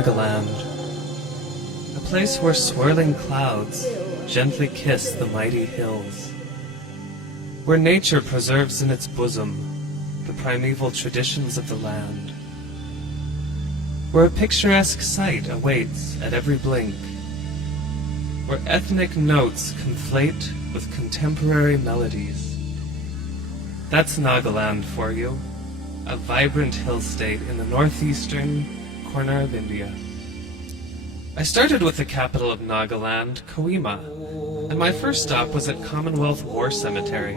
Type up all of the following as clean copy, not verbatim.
Nagaland, a place where swirling clouds gently kiss the mighty hills, where nature preserves in its bosom the primeval traditions of the land, where a picturesque sight awaits at every blink, where ethnic notes conflate with contemporary melodies. That's Nagaland for you, a vibrant hill state in the northeastern corner of India. I started with the capital of Nagaland, Kohima, and my first stop was at Commonwealth War Cemetery.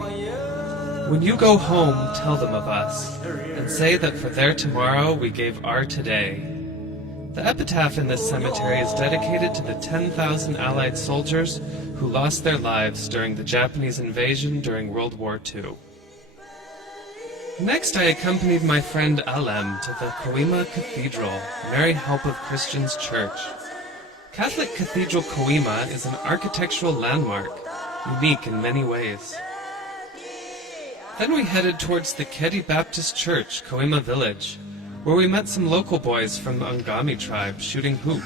When you go home, tell them of us, and say that for their tomorrow we gave our today. The epitaph in this cemetery is dedicated to the 10,000 Allied soldiers who lost their lives during the Japanese invasion during World War II. Next, I accompanied my friend Alem to the Kohima Cathedral, Mary Help of Christians Church. Catholic Cathedral Kohima is an architectural landmark, unique in many ways. Then we headed towards the Kedi Baptist Church, Kohima Village, where we met some local boys from the Angami tribe shooting hoop.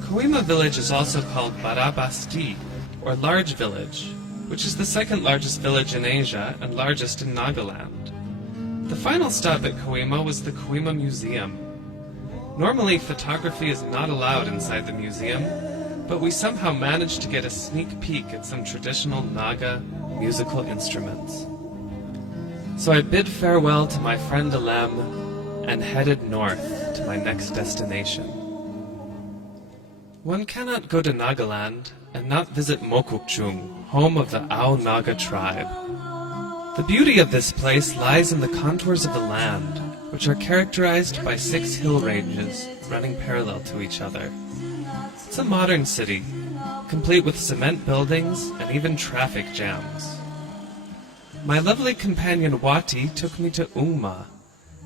Kohima Village is also called Barabasti, or Large Village, which is the second largest village in Asia and largest in Nagaland. The final stop at Kohima was the Kohima Museum. Normally, photography is not allowed inside the museum, but we somehow managed to get a sneak peek at some traditional Naga musical instruments. So I bid farewell to my friend Alem and headed north to my next destination. One cannot go to Nagaland and not visit Mokokchung, home of the Ao Naga tribe. The beauty of this place lies in the contours of the land, which are characterized by 6 hill ranges running parallel to each other. It's a modern city, complete with cement buildings and even traffic jams. My lovely companion Wati took me to Ungma,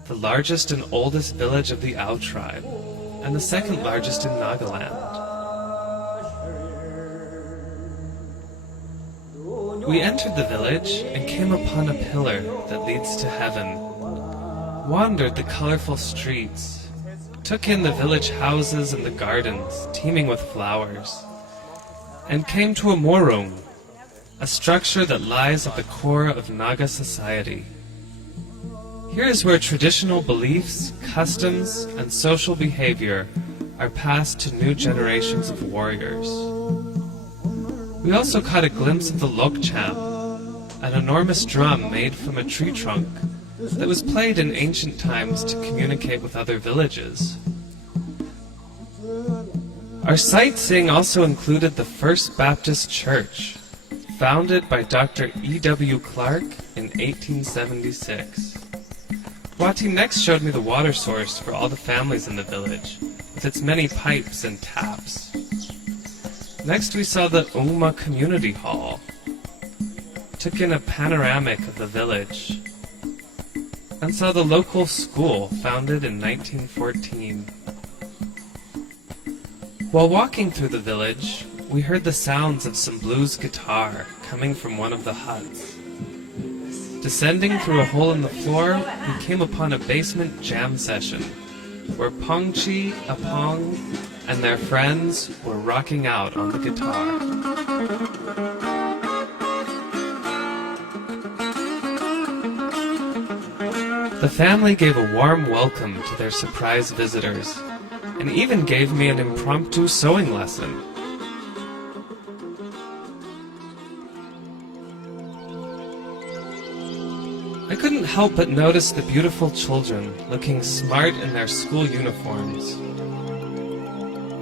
the largest and oldest village of the Ao tribe, and the second largest in Nagaland. We entered the village and came upon a pillar that leads to heaven, wandered the colorful streets, took in the village houses and the gardens teeming with flowers, and came to a morung, a structure that lies at the core of Naga society. Here is where traditional beliefs, customs, and social behavior are passed to new generations of warriors. We also caught a glimpse of the lokcham, an enormous drum made from a tree trunk that was played in ancient times to communicate with other villages. Our sightseeing also included the First Baptist Church, founded by Dr. E.W. Clark in 1876. Wati next showed me the water source for all the families in the village, with its many pipes and taps. Next we saw the Ungma Community Hall, took in a panoramic of the village, and saw the local school founded in 1914. While walking through the village, we heard the sounds of some blues guitar coming from one of the huts. Descending through a hole in the floor, we came upon a basement jam session, where Pongchi, Apong, and their friends were rocking out on the guitar. The family gave a warm welcome to their surprise visitors, and even gave me an impromptu sewing lesson. I couldn't help but notice the beautiful children looking smart in their school uniforms,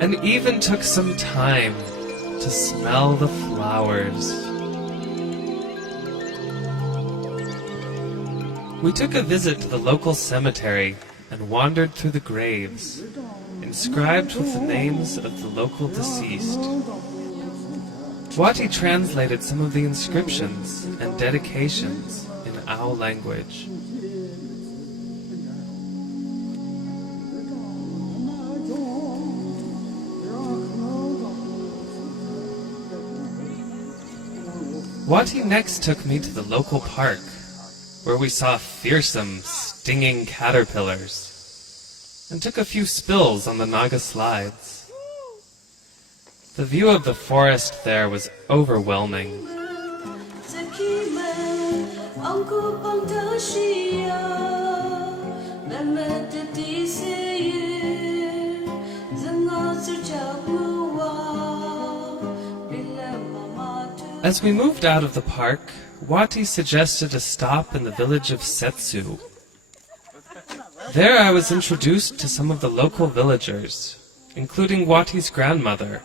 and even took some time to smell the flowers. We took a visit to the local cemetery and wandered through the graves, inscribed with the names of the local deceased. Wati translated some of the inscriptions and dedications in Ao language. Wati next took me to the local park, where we saw fearsome, stinging caterpillars. and took a few spills on the Naga slides. The view of the forest there was overwhelming. As we moved out of the park, Wati suggested a stop in the village of Setsu. There I was introduced to some of the local villagers, including Wati's grandmother,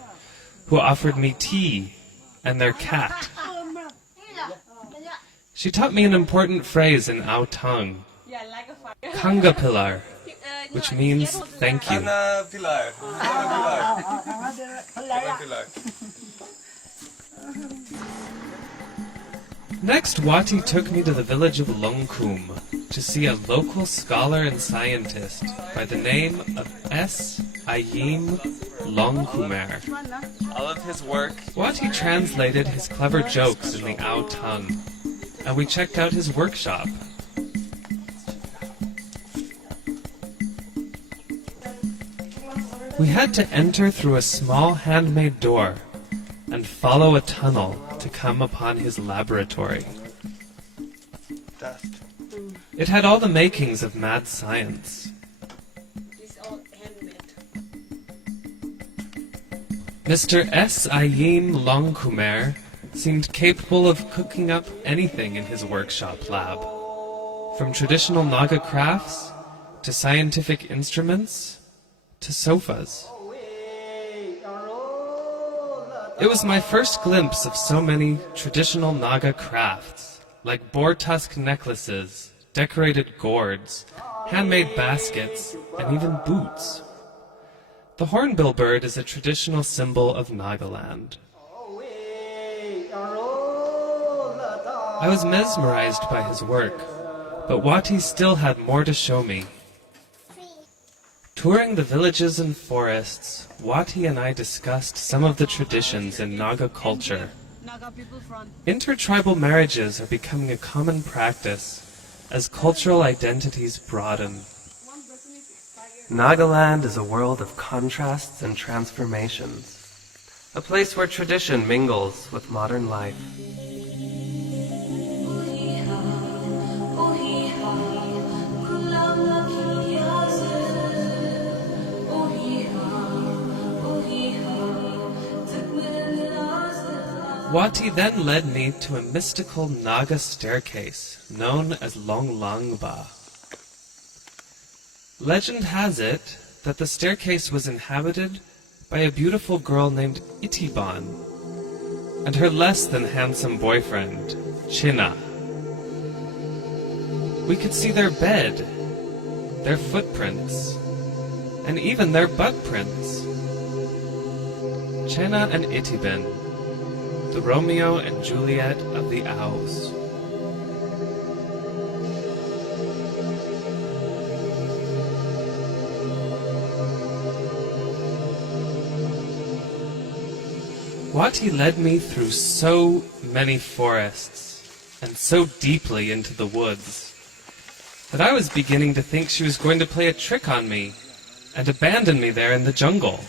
who offered me tea and their cat. She taught me an important phrase in our tongue, Kanga Pilar, which means thank you. Next, Wati took me to the village of Longkum to see a local scholar and scientist by the name of S. Ayim Longkumer. All of his work. Wati translated his clever jokes in the Ao tongue, and we checked out his workshop. We had to enter through a small handmade door and follow a tunnel to come upon his laboratory. Dust. It had all the makings of mad science. Mr. S. Ayim Longkumer seemed capable of cooking up anything in his workshop lab, from traditional Naga crafts to scientific instruments to sofas. It was my first glimpse of so many traditional Naga crafts, like boar tusk necklaces, decorated gourds, handmade baskets, and even boots. The hornbill bird is a traditional symbol of Nagaland. I was mesmerized by his work, but Wati still had more to show me. Touring the villages and forests, Wati and I discussed some of the traditions in Naga culture. Intertribal marriages are becoming a common practice as cultural identities broaden. Nagaland is a world of contrasts and transformations, a place where tradition mingles with modern life. Wati then led me to a mystical Naga staircase known as Longlangba. Legend has it that the staircase was inhabited by a beautiful girl named Itiban and her less than handsome boyfriend, China. We could see their bed, their footprints, and even their butt prints. Chena and Itiban, the Romeo and Juliet of the Aos. Wati led me through so many forests and so deeply into the woods that I was beginning to think she was going to play a trick on me and abandon me there in the jungle.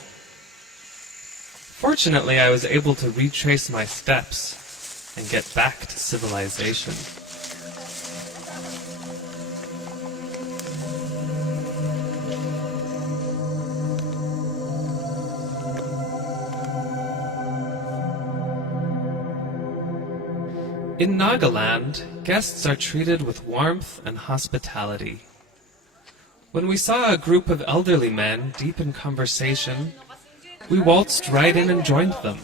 Fortunately, I was able to retrace my steps and get back to civilization. In Nagaland, guests are treated with warmth and hospitality. When we saw a group of elderly men deep in conversation, we waltzed right in and joined them.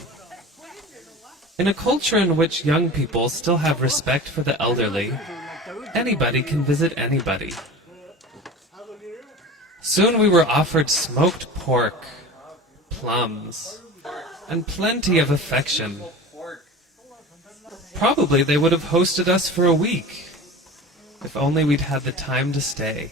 In a culture in which young people still have respect for the elderly, anybody can visit anybody. Soon we were offered smoked pork, plums, and plenty of affection. Probably they would have hosted us for a week, if only we'd had the time to stay.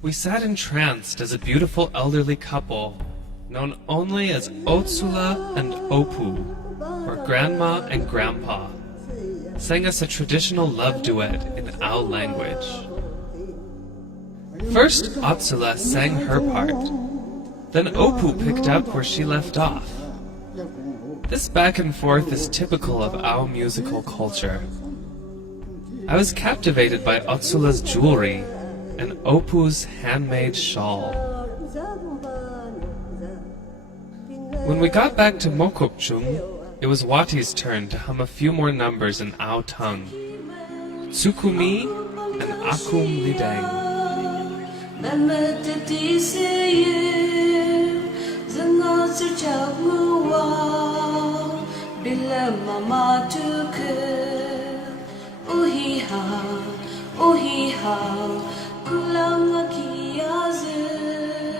We sat entranced as a beautiful elderly couple, known only as Otsula and Opu, or Grandma and Grandpa, sang us a traditional love duet in Ao language. First, Otsula sang her part. Then Opu picked up where she left off. This back and forth is typical of Ao musical culture. I was captivated by Otsula's jewelry and Opu's handmade shawl. When we got back to Mokokchung, it was Wati's turn to hum a few more numbers in Ao tongue. Tsukumi and Akum Lidang.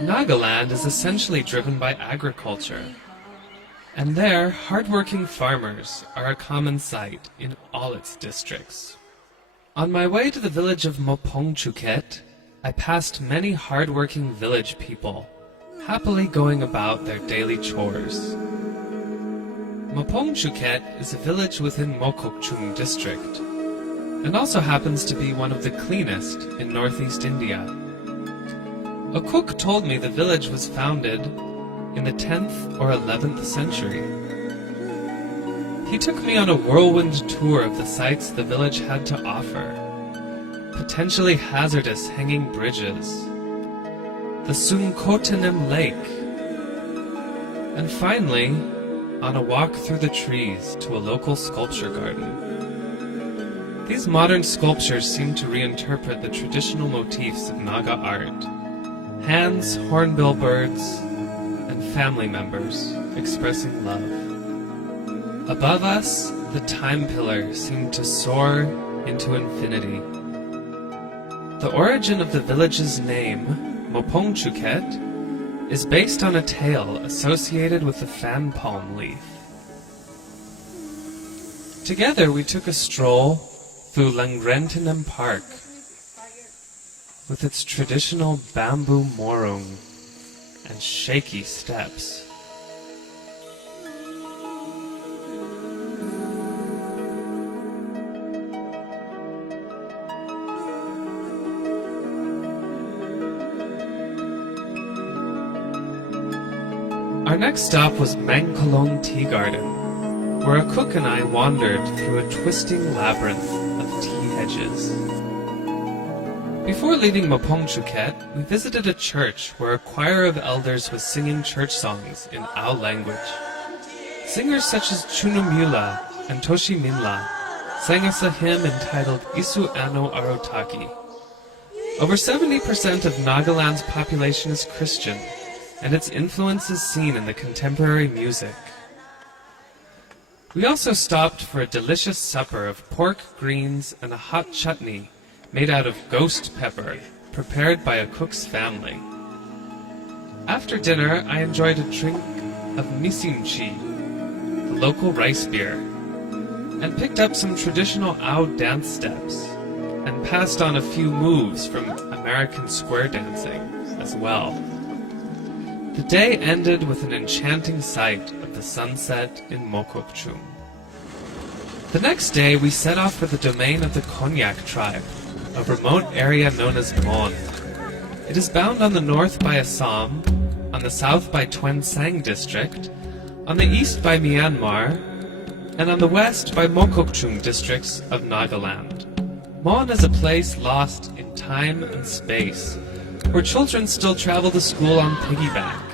Nagaland is essentially driven by agriculture, and there, hard-working farmers are a common sight in all its districts. On my way to the village of Mopongchuket, I passed many hard-working village people, happily going about their daily chores. Mopongchuket is a village within Mokokchung district, and also happens to be one of the cleanest in northeast India. A cook told me the village was founded in the 10th or 11th century. He took me on a whirlwind tour of the sights the village had to offer. Potentially hazardous hanging bridges, the Sungkotanim Lake, and finally, on a walk through the trees to a local sculpture garden. These modern sculptures seem to reinterpret the traditional motifs of Naga art: hands, hornbill birds, and family members expressing love. Above us, the time pillar seemed to soar into infinity. The origin of the village's name, Mopongchuket, is based on a tale associated with the fan palm leaf. Together we took a stroll through Langrentinam Park with its traditional bamboo morung and shaky steps. Our next stop was Mangkolong Tea Garden, where a cook and I wandered through a twisting labyrinth of tea hedges. Before leaving Mopongchuket, we visited a church where a choir of elders was singing church songs in Ao language. Singers such as Chunumula and Toshi Minla sang us a hymn entitled Isu Ano Arotaki. Over 70% of Nagaland's population is Christian, and its influence is seen in the contemporary music. We also stopped for a delicious supper of pork, greens, and a hot chutney made out of ghost pepper, prepared by a cook's family. After dinner, I enjoyed a drink of misimchi, the local rice beer, and picked up some traditional Ao dance steps, and passed on a few moves from American square dancing as well. The day ended with an enchanting sight of the sunset in Mokokchung. The next day, we set off for the domain of the Konyak tribe, a remote area known as Mon. It is bound on the north by Assam, on the south by Twensang district, on the east by Myanmar, and on the west by Mokokchung districts of Nagaland. Mon is a place lost in time and space, where children still travel to school on piggyback.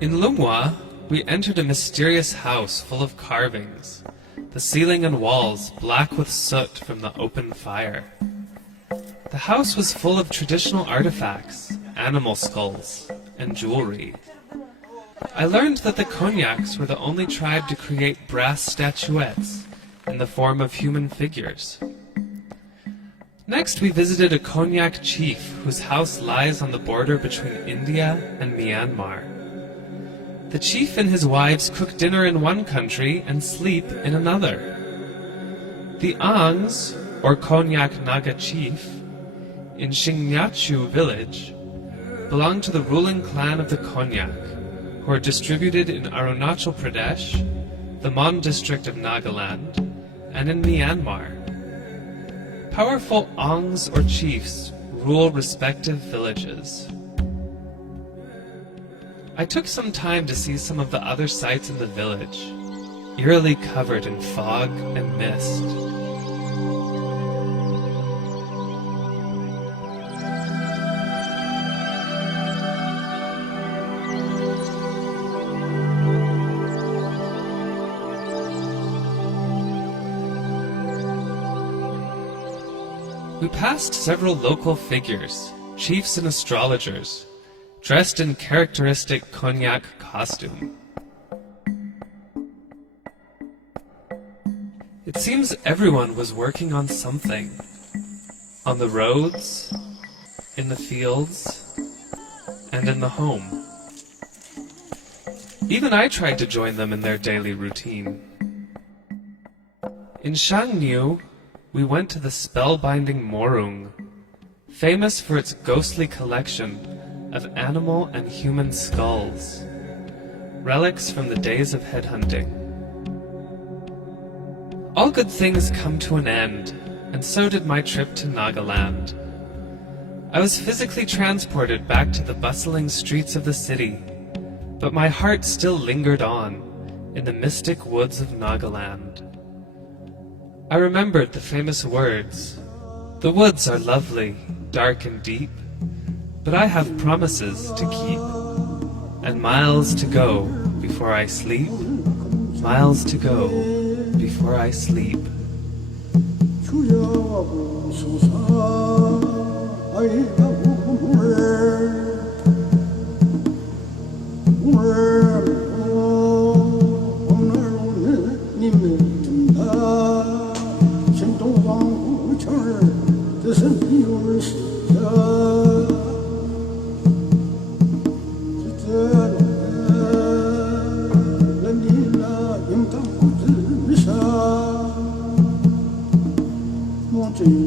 In Lumwa, we entered a mysterious house full of carvings, the ceiling and walls black with soot from the open fire. The house was full of traditional artifacts, animal skulls, and jewelry. I learned that the Konyaks were the only tribe to create brass statuettes in the form of human figures. Next, we visited a Konyak chief whose house lies on the border between India and Myanmar. The chief and his wives cook dinner in one country and sleep in another. The Angs, or Konyak Naga chief, in Shingnyachu village, belong to the ruling clan of the Konyak, who are distributed in Arunachal Pradesh, the Mon district of Nagaland, and in Myanmar. Powerful Ongs or chiefs rule respective villages. I took some time to see some of the other sights in the village, eerily covered in fog and mist. We passed several local figures, chiefs and astrologers, dressed in characteristic cognac costume. It seems everyone was working on something. On the roads, in the fields, and in the home. Even I tried to join them in their daily routine. In Shangniu, we went to the spellbinding Morung, famous for its ghostly collection of animal and human skulls, relics from the days of headhunting. All good things come to an end, and so did my trip to Nagaland. I was physically transported back to the bustling streets of the city, but my heart still lingered on in the mystic woods of Nagaland. I remembered the famous words, "The woods are lovely, dark and deep, but I have promises to keep, and miles to go before I sleep, miles to go before I sleep." Thank you.